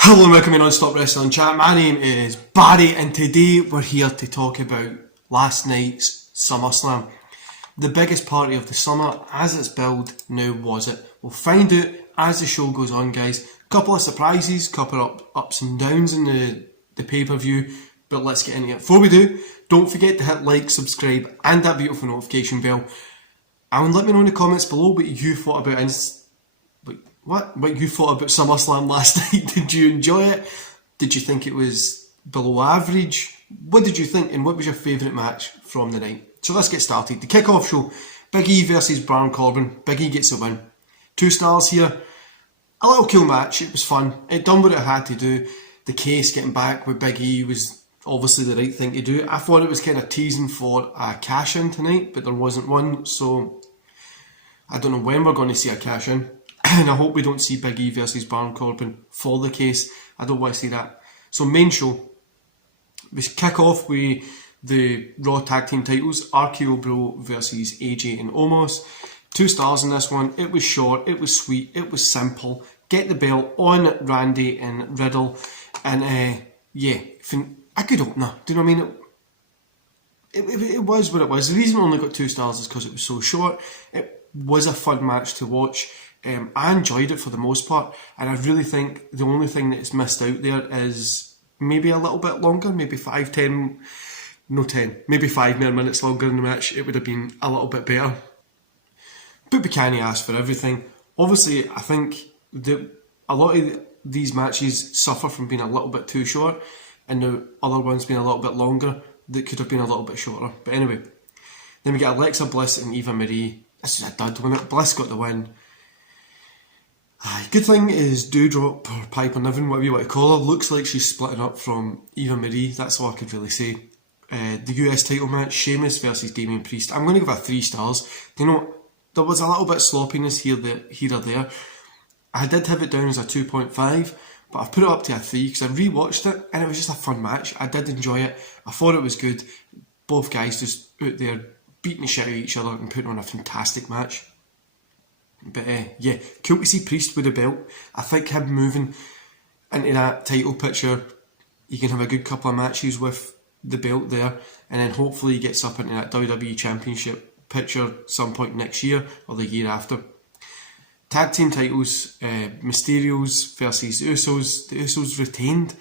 Hello and welcome to Non-Stop Wrestling Chat. My name is Barry and today we're here to talk about last night's Summerslam. The biggest party of the summer as it's billed. Now was it? We'll find out as the show goes on, guys. Couple of surprises, couple of ups and downs in the pay-per-view, but let's get into it. Before we do, don't forget to hit like, subscribe and that beautiful notification bell. And let me know in the comments below what you thought about What you thought about SummerSlam last night. Did you enjoy it? Did you think it was below average? What did you think and what was your favourite match from the night? So let's get started. The kick-off show, Biggie versus Brown Corbin. Biggie gets the win. 2 stars here. A little cool match, it was fun. It done what it had to do. The case getting back with Biggie was obviously the right thing to do. I thought it was kind of teasing for a cash-in tonight, but there wasn't one, so I don't know when we're going to see a cash-in. And I hope we don't see Biggie versus Brown Corbin for the case. I don't want to see that. So main show, we kick off with the Raw Tag Team titles, RKO Bro versus AJ and Omos. 2 stars in this one. It was short, it was sweet, it was simple. Get the belt on Randy and Riddle. And yeah, a good opener. Do you know what I mean? It was what it was. The reason it only got 2 stars is because it was so short. It was a fun match to watch. I enjoyed it for the most part, and I really think the only thing that's missed out there is maybe a little bit longer, maybe 10, maybe 5 more minutes longer in the match. It would have been a little bit better. But we can't ask for everything. Obviously, I think that a lot of these matches suffer from being a little bit too short, and the other ones being a little bit longer that could have been a little bit shorter. But anyway, then we get Alexa Bliss and Eva Marie. This is a dud, wasn't it? Bliss got the win. Good thing is Doudrop or Piper Niven, whatever you want to call her, looks like she's splitting up from Eva Marie. That's all I could really say. The US title match, Sheamus versus Damian Priest. I'm going to give her 3 stars. You know, there was a little bit of sloppiness here or there. I did have it down as a 2.5, but I've put it up to a 3 because I rewatched it and it was just a fun match. I did enjoy it. I thought it was good. Both guys just out there beating the shit out of each other and putting on a fantastic match. But yeah, cool to see Priest with the belt. I think him moving into that title picture, you can have a good couple of matches with the belt there, and then hopefully he gets up into that WWE Championship picture some point next year or the year after. Tag team titles, Mysterios versus Usos. The Usos retained.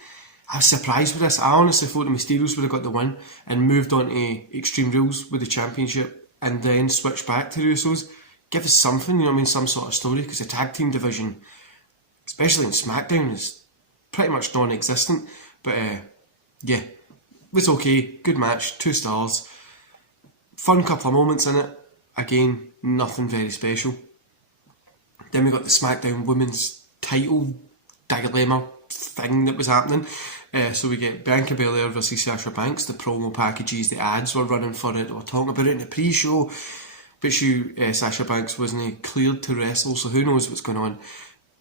I was surprised with this. I honestly thought the Mysterios would have got the win and moved on to Extreme Rules with the championship and then switched back to the Usos. Give us something, you know what I mean, some sort of story, because the tag team division, especially in SmackDown, is pretty much non-existent. But yeah, it was okay, good match, 2 stars, fun couple of moments in it, again, nothing very special. Then we got the SmackDown Women's title dilemma thing that was happening. So we get Bianca Belair versus Sasha Banks, the promo packages, the ads were running for it, we were talking about it in the pre-show. But Sasha Banks wasn't cleared to wrestle, so who knows what's going on.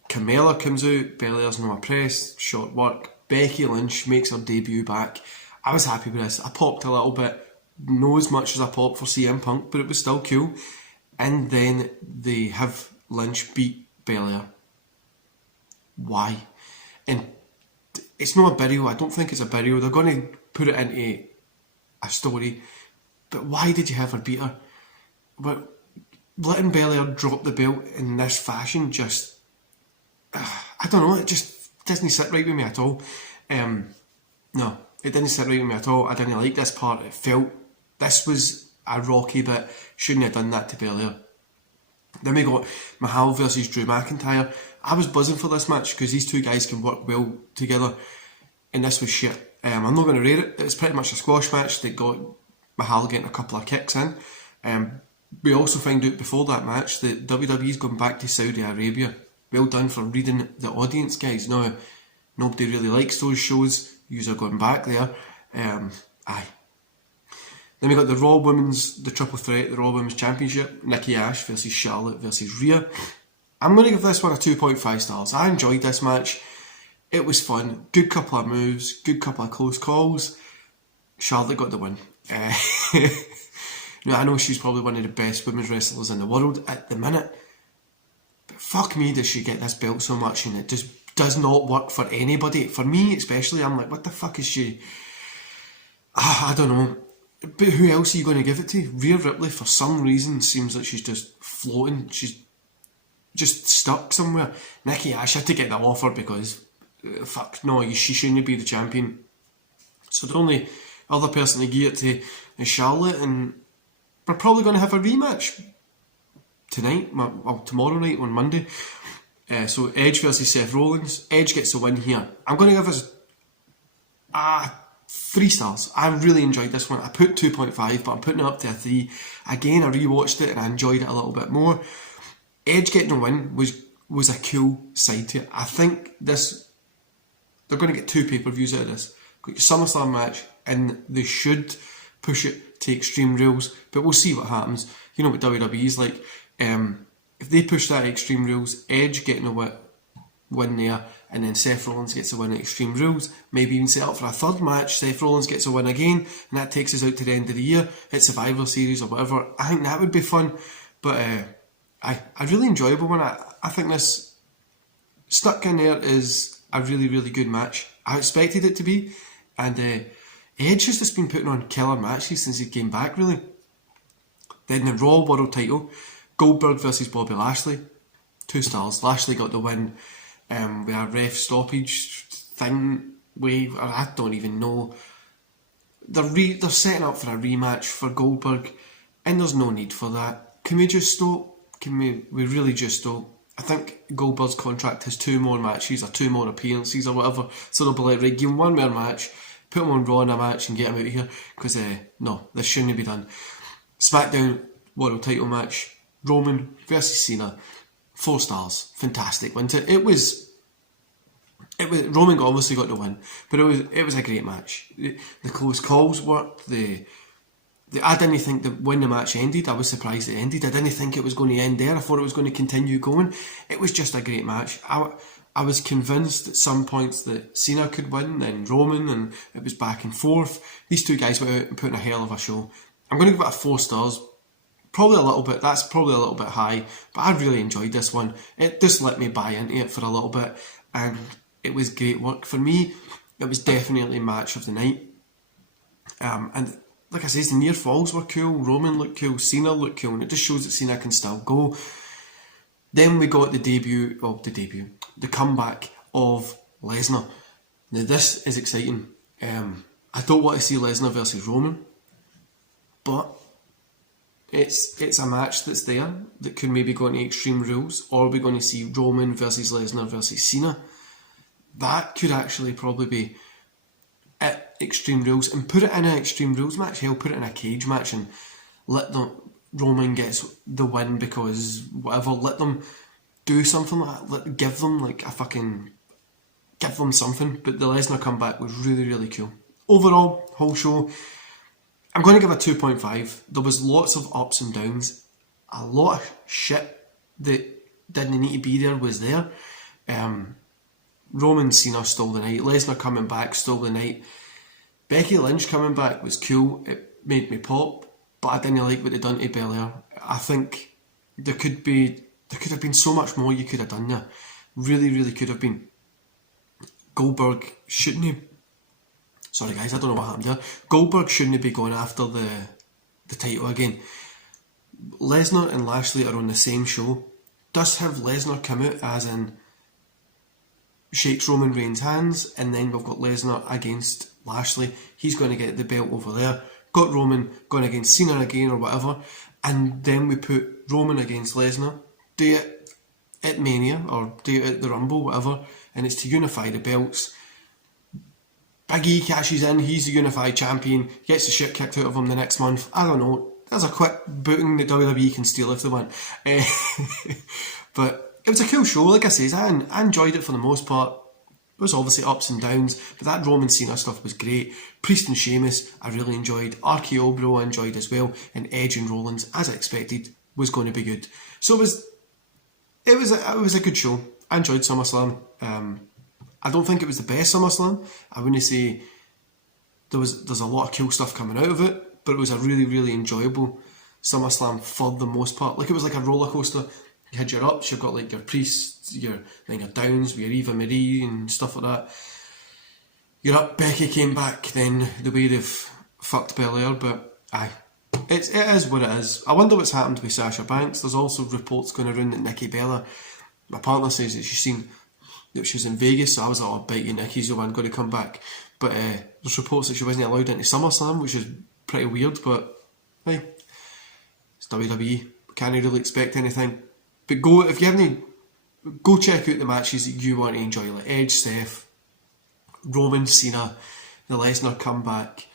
Carmella comes out, Belair's no press, short work. Becky Lynch makes her debut back. I was happy with this. I popped a little bit, not as much as I popped for CM Punk, but it was still cool. And then they have Lynch beat Belair. Why? And it's not a burial. I don't think it's a burial. They're going to put it into a story. But why did you have her beat her? But letting Belair drop the belt in this fashion just, I don't know, it just doesn't sit right with me at all. No, it didn't sit right with me at all. I didn't like this part. It felt, this was a rocky bit, shouldn't have done that to Belair. Then we got Mahal versus Drew McIntyre. I was buzzing for this match because these 2 guys can work well together, and this was shit. I'm not going to rate it. It's pretty much a squash match. They got Mahal getting a couple of kicks in. We also find out before that match that WWE's gone back to Saudi Arabia. Well done for reading the audience, guys. Now, nobody really likes those shows. Yous are going back there. Aye. Then we got the Raw Women's, the Triple Threat, the Raw Women's Championship. Nikki Ash versus Charlotte versus Rhea. I'm going to give this one a 2.5 stars. I enjoyed this match. It was fun. Good couple of moves. Good couple of close calls. Charlotte got the win. Now, I know she's probably one of the best women's wrestlers in the world at the minute, but fuck me does she get this belt so much and it just does not work for anybody. For me especially, I'm like, what the fuck is she? I don't know. But who else are you going to give it to? Rhea Ripley, for some reason, seems like she's just floating. She's just stuck somewhere. Nikki Ash had to get the offer because, fuck, no, she shouldn't be the champion. So the only other person to give it to is Charlotte, and we're probably going to have a rematch tonight, well, tomorrow night on Monday. So Edge versus Seth Rollins. Edge gets the win here. I'm going to give us 3 stars. I really enjoyed this one. I put 2.5, but I'm putting it up to a 3. Again, I rewatched it and I enjoyed it a little bit more. Edge getting the win was a cool side to it. I think they're going to get 2 pay-per-views out of this. Got your SummerSlam match, and they should push it to Extreme Rules, but we'll see what happens. You know what WWE's like. If they push that Extreme Rules, Edge getting a win there, and then Seth Rollins gets a win at Extreme Rules, maybe even set up for a third match, Seth Rollins gets a win again, and that takes us out to the end of the year, at Survivor Series or whatever. I think that would be fun, but a really enjoyable one. I think this Stuck in There is a really, really good match. I expected it to be, and Edge has just been putting on killer matches since he came back, really. Then the Raw World title, Goldberg versus Bobby Lashley, 2 stars. Lashley got the win with a ref stoppage thing. I don't even know. They're setting up for a rematch for Goldberg, and there's no need for that. Can we just stop? Can we really just stop? I think Goldberg's contract has 2 more matches or 2 more appearances or whatever, so they'll be like, right, give him 1 more match, put him on Raw in a match and get him out of here, because no, this shouldn't be done. SmackDown World title match, Roman versus Cena, 4 stars, fantastic, wasn't it? It was Roman obviously got the win, but it was a great match. The close calls worked. I didn't think that when the match ended, I was surprised it ended. I didn't think it was going to end there. I thought it was going to continue going. It was just a great match. I was convinced at some points that Cena could win, then Roman, and it was back and forth. These 2 guys went out and put in a hell of a show. I'm going to give it a 4 stars. That's probably a little bit high, but I really enjoyed this one. It just let me buy into it for a little bit, and it was great work. For me, it was definitely match of the night. And like I said, the near falls were cool, Roman looked cool, Cena looked cool, and it just shows that Cena can still go. Then we got the comeback of Lesnar. Now this is exciting. I don't want to see Lesnar versus Roman, but it's a match that's there that could maybe go into Extreme Rules, or we're going to see Roman versus Lesnar versus Cena. That could actually probably be at Extreme Rules, and put it in an Extreme Rules match. Hell, put it in a cage match and let Roman gets the win because whatever. Let them do something like that. Give them something. But the Lesnar comeback was really, really cool. Overall, whole show, I'm going to give a 2.5. There was lots of ups and downs. A lot of shit that didn't need to be there was there. Roman Cena stole the night. Lesnar coming back stole the night. Becky Lynch coming back was cool. It made me pop, but I didn't like what they done to Belair. I think there could have been so much more you could have done there. Really, really could have been. Goldberg shouldn't have. Sorry guys, I don't know what happened there. Goldberg shouldn't be going after the title again. Lesnar and Lashley are on the same show. Does have Lesnar come out as in shakes Roman Reigns' hands, and then we've got Lesnar against Lashley. He's going to get the belt over there. Got Roman going against Cena again or whatever, and then we put Roman against Lesnar. Do it at Mania or do it at the Rumble, whatever, and it's to unify the belts. Biggie cashes in, he's the unified champion, gets the shit kicked out of him the next month. I don't know. There's a quick booting that WWE can steal if they want. But it was a cool show, like I say. I enjoyed it for the most part. There was obviously ups and downs, but that Roman Cena stuff was great. Priest and Sheamus, I really enjoyed. RKO Bro, I enjoyed as well. And Edge and Rollins, as I expected, was going to be good. So it was a good show. I enjoyed SummerSlam. I don't think it was the best SummerSlam. I wouldn't say there's a lot of cool stuff coming out of it, but it was a really, really enjoyable SummerSlam for the most part. Like, it was like a roller coaster. You had your ups, you've got like your Priest, your downs with your Eva Marie and stuff like that. You're up, Becky came back, then the way they've fucked Belair, but aye. It is what it is. I wonder what's happened with Sasha Banks. There's also reports going around that Nikki Bella, my partner says that she's seen that she was in Vegas, so I was like, oh, bite you, Nikki's the one going to come back. But there's reports that she wasn't allowed into SummerSlam, which is pretty weird, but hey, it's WWE. Can't really expect anything. But if you haven't, go check out the matches that you want to enjoy, like Edge, Seth, Roman, Cena, the Lesnar comeback,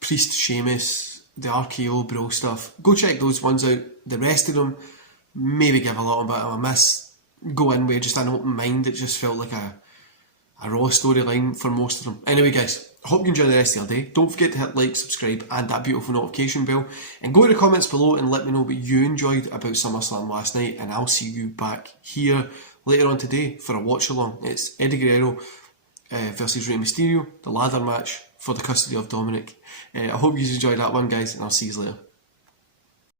Priest, Sheamus, the RKO bro stuff. Go check those ones out. The rest of them, maybe give a little bit of a miss. Go in with just an open mind. It just felt like a Raw storyline for most of them. Anyway guys, I hope you enjoy the rest of your day. Don't forget to hit like, subscribe and that beautiful notification bell. And go to the comments below and let me know what you enjoyed about SummerSlam last night. And I'll see you back here later on today for a watch along. It's Eddie Guerrero versus Rey Mysterio, the ladder match for the custody of Dominic. I hope you enjoyed that one guys, and I'll see you later.